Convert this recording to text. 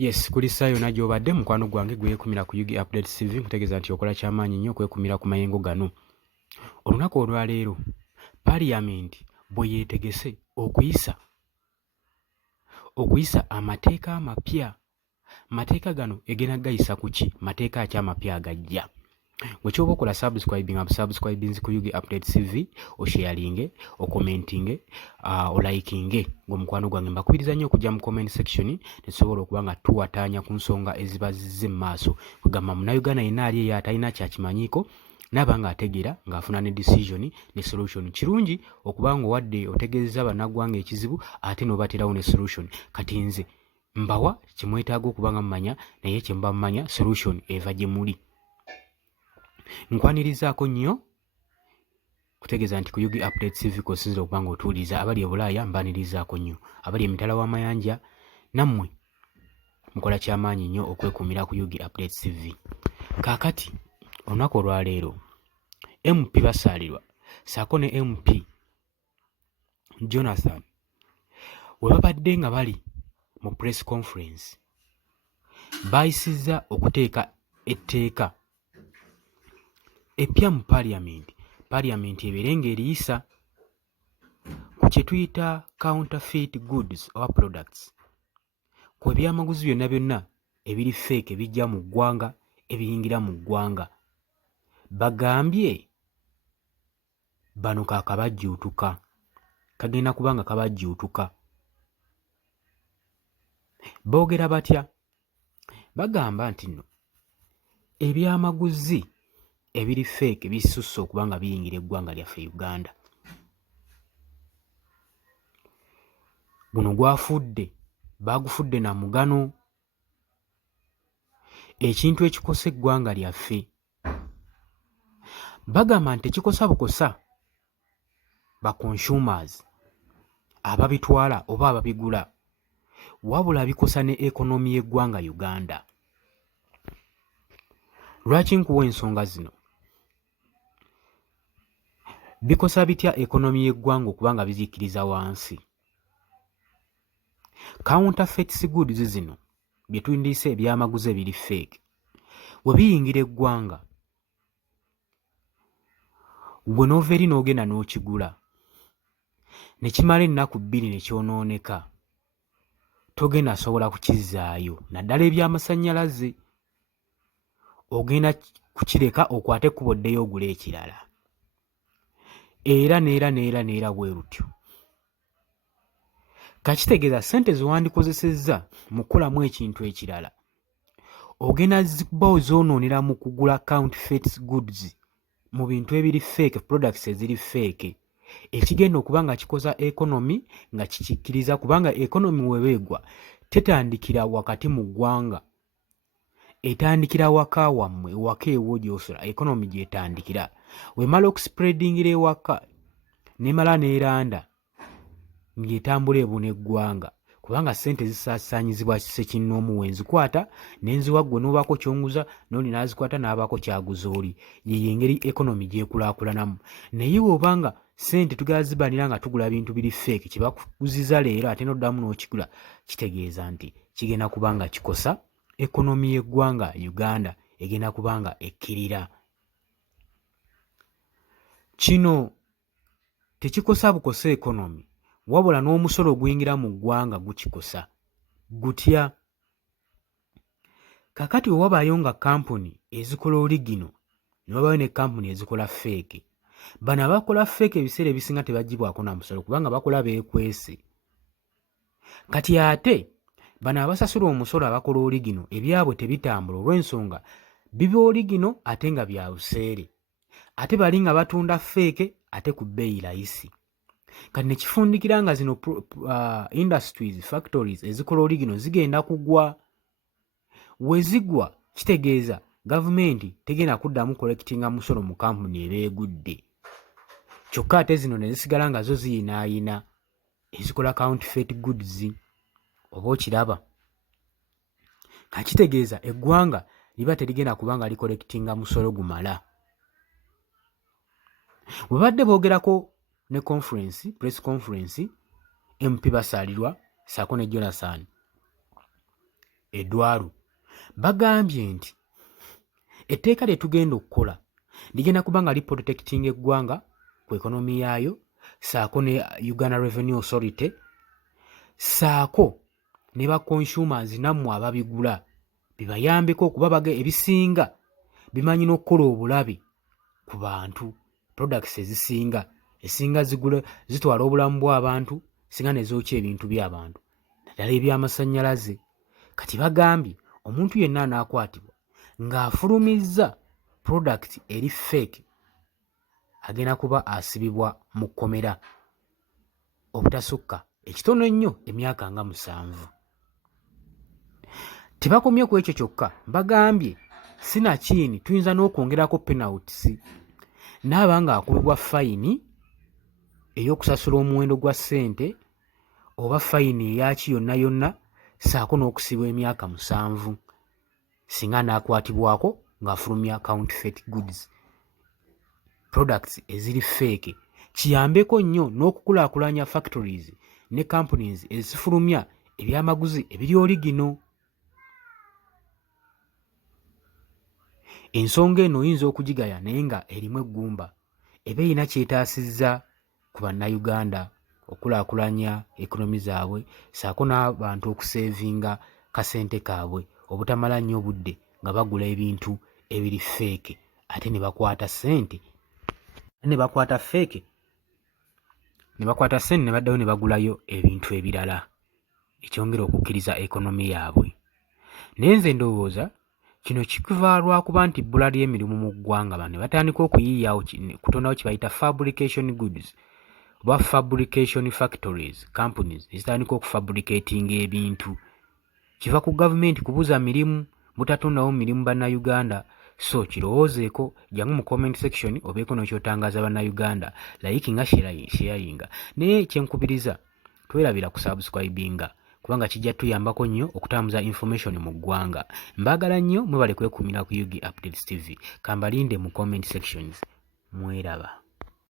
Yes, kuli sayo na gyobadde mukwano gwange gwekumira ku Yugi Update TV nkutegeeza nti okola kyamaanyi nnyo kwekumira ku mayengo gano. Olunaku olwaleero Parliament bwe yeetegese okuyisa amateeka amapya. Mateeka gano egenda gayisa ku ki? Mateeka ki amapya agajja? Bwe kyoba okola subscribing ku Yugi Update TV, osharinge, okomentinge, olikinge, ng'omukwano gwange mbakubiriza nnyo okujja mu comment section nesobola okuba nga tuwataanya ku nsonga eziba zizze mu maaso. Kugamba Munnayuganda yenna ali eyo atalina kyakimanyiiko n'aba ng'ategeera ng'afuna ne decision ne solution. Kirungi okuba ng'owadde otegeeza bannaggwanga ekizibu ate n'obaterawo ne solution. Kati nze mbawa kye mwetaaga okuba nga mumanya, naye kye mba mumanya solution eva gye muli. Nkwanirizaako nnyo kutegeeza nti ku Yugi Update TV kosinzira okuba nga otuwuliriza. Abali e Bulaaya mbanirizaako nnyo, abali emitala w'amayanja nammwe mukola kyamaanyi nnyo okwekumira ku Yugi Update TV. Kaakati olunaku olwaleero MP basaalirwa saako ne MP Jonathan we babadde nga bali mu press conference baayisizza okuteeka etteeka epya mu Parliament ebeere ng'eriyisa ku kye tuyita counterfeit goods or products, ku ebyamaguzi byonna byonna ebiri fake ebijja mu ggwanga ebiyingira mu ggwanga. Bagambye bano kaakabajjuutuka, kagenda kubanga kabajjuutuka. Boogera batya? Bagamba nti nno ebyamaguzi ebiri fake bisusse okuba nga biyingira eggwanga lyaffe Uganda. Guno baagufudde na mugano, ekintu ekikosa eggwanga lyaffe. Bagamba nti tekikosa bukosa ba consumers ababitwala oba ababigula, wabula bikosa ne ekonomi y'eggwanga Uganda. Lwaki nkuwa ensonga zino? Bikosa bitya ekonomi y'eggwanga okuba nga biziikiriza wansi? Counterfeit goods zino bye tundiise ebyamaguzi ebiri fake we biyingira eggwanga, gwe n'ova eri n'ogenda n'okigula ne kimala ennaku 2 ne kyonooneka, togenda asobola kukizzaayo. Naddala ebyamasannyalaze ogenda kukireka okwate ekkubo ddeyo ogula ekirala, era neera bwe rutyo. Kakitegeeza ssente ze wandikozesezza mu kukolamu ekintu ekirala ogenda zikuba ozoonoonera mu kugula counterfeit goods mu bintu ebiri fake, products eziri fake, ekigenda okuba nga kikoza economy nga kikikkiriza, kubanga economy webeegwa tetandikira wakati mu ggwanga, etandikira waka wammwe, waka ewo gy'osula economy gyetandikira. Wemala okuspreadingira ewaka nemala neeranda ng'etambula ebuna eggwanga, kubanga ssente zisaasaanyizibwa ssekinnoomu wenzikwata nenziwa ggwe n'obaako kyonguza n'oli n'azikwata n'abaako kyaguza oli. Yeyo engeri economy gyekulaakulanamu. Naye bw'obanga ssente tugala zibanira nga tugula bintu biri fake kye bakuguziza leero ate n'oddamu n'okigula, kitegeeza nti kigenda kuba nga kikosa ekonomi y'eggwanga Uganda, egenda kuba nga ekkirira. Kino tekikosa bukosa ekonomi, wabula n'omusolo oguyingira mu ggwanga gukikosa. Gutya? Kakati wabaayo nga kampuni ezikola oligino ne wabaayo ne kampuni ezikola fake. Bano abakola fake ebiseera ebisinga tebaggyibwako na musolo kubanga bakola beekwese. Kati ate bano abasasula omusolo abakola oligino ebyabwe tebitambula olw'ensonga biba oligino ate nga bya buseere, ate bali nga batunda fake ate ku bbeeyi layisi. Kati ne kifundikira nga zino industries, factories ezikola oligino zigenda kugwa. We zigwa kitegeeza gavumenti tegenda kuddamu collectinga musolo mu kampuni eba egudde. Kyokka ate zino ne zisigala nga zo ziyinaayina ezikola counterfeit goods. Oba okiraba? Kakitegeeza eggwanga liba terigenda kubanga licollectinga musolo gumala. Bwe badde boogerako ne press conference, MP basaalirwa saako ne Jonathan eddwalu bagambye nti etteeka lye tugenda okukola ligenda kuba nga liprotecting eggwanga ku ekonomi yaayo saako ne Uganda Revenue Authority saako ne ba consumers nammwe ababigula bibayambeko okuba ebisinga bimanyi n'okukola obulabe ku bantu products ezisinga zitwala obulamu bw'abantu singa ne zookya ebintu by'abantu naddala ebyamasannyalaze kati bagambye omuntu yenna anaakwatibwa ng'afulumizza product eri fake agenda kuba asibibwa mu kkomera obutasukka ekitono ennyo emyaka nga 7. Tebakomye ku ekyo kyokka bagambye sinakiini tuyinza n'okwongerako penalties naaba nga akubibwa fayini ey'okusasula omuwendo gwa ssente oba fayini eyaki yonna yonna saako n'okusibwa emyaka 7 singa anaakwatibwako ng'afulumya counterfeit goods products eziri fake kiyambeko nnyo n'okukulaakulanya factories ne companies ezifulumya ebyamaguzi ebiri oligino. Ensonga eno oyinza okugigaya naye nga erimu eggumba eba erina kyetaasizza ku bannayuganda okulaakulanya ekonomi zaabwe saako n'abantu okuseevinga kasente kaabwe obutamala nnyo obudde nga bagula ebintu ebiri feeke ate ne bakwata ssente ne bakwata ssente ne baddayo ne bagulayo ebintu ebirala ekyongera okukkiriza ekonomi yaabwe. Naye nze ndowooza kino kiva lwakuba nti bbula ly'emirimu mu ggwanga bano ne batandika okuyiiyawo kutondawo kye bayita fabrication goods oba fabrication factories companies ezitandika okufabricatinga ebintu kiva ku gavumenti kubuza mirimu butatondawo mirimu bannayuganda. So kirowoozeeko jangu mu comment section obeeko n'okyotangaza bannayuganda layikinga sharinga naye kyenkubiriza twerabira ku subscribinga kubanga kijja tuyambako nnyo okutambuza information mu ggwanga. Mbaagala nnyo mwebale kwekumira ku UG Updates TV kambalinde mu comment sections mweraba.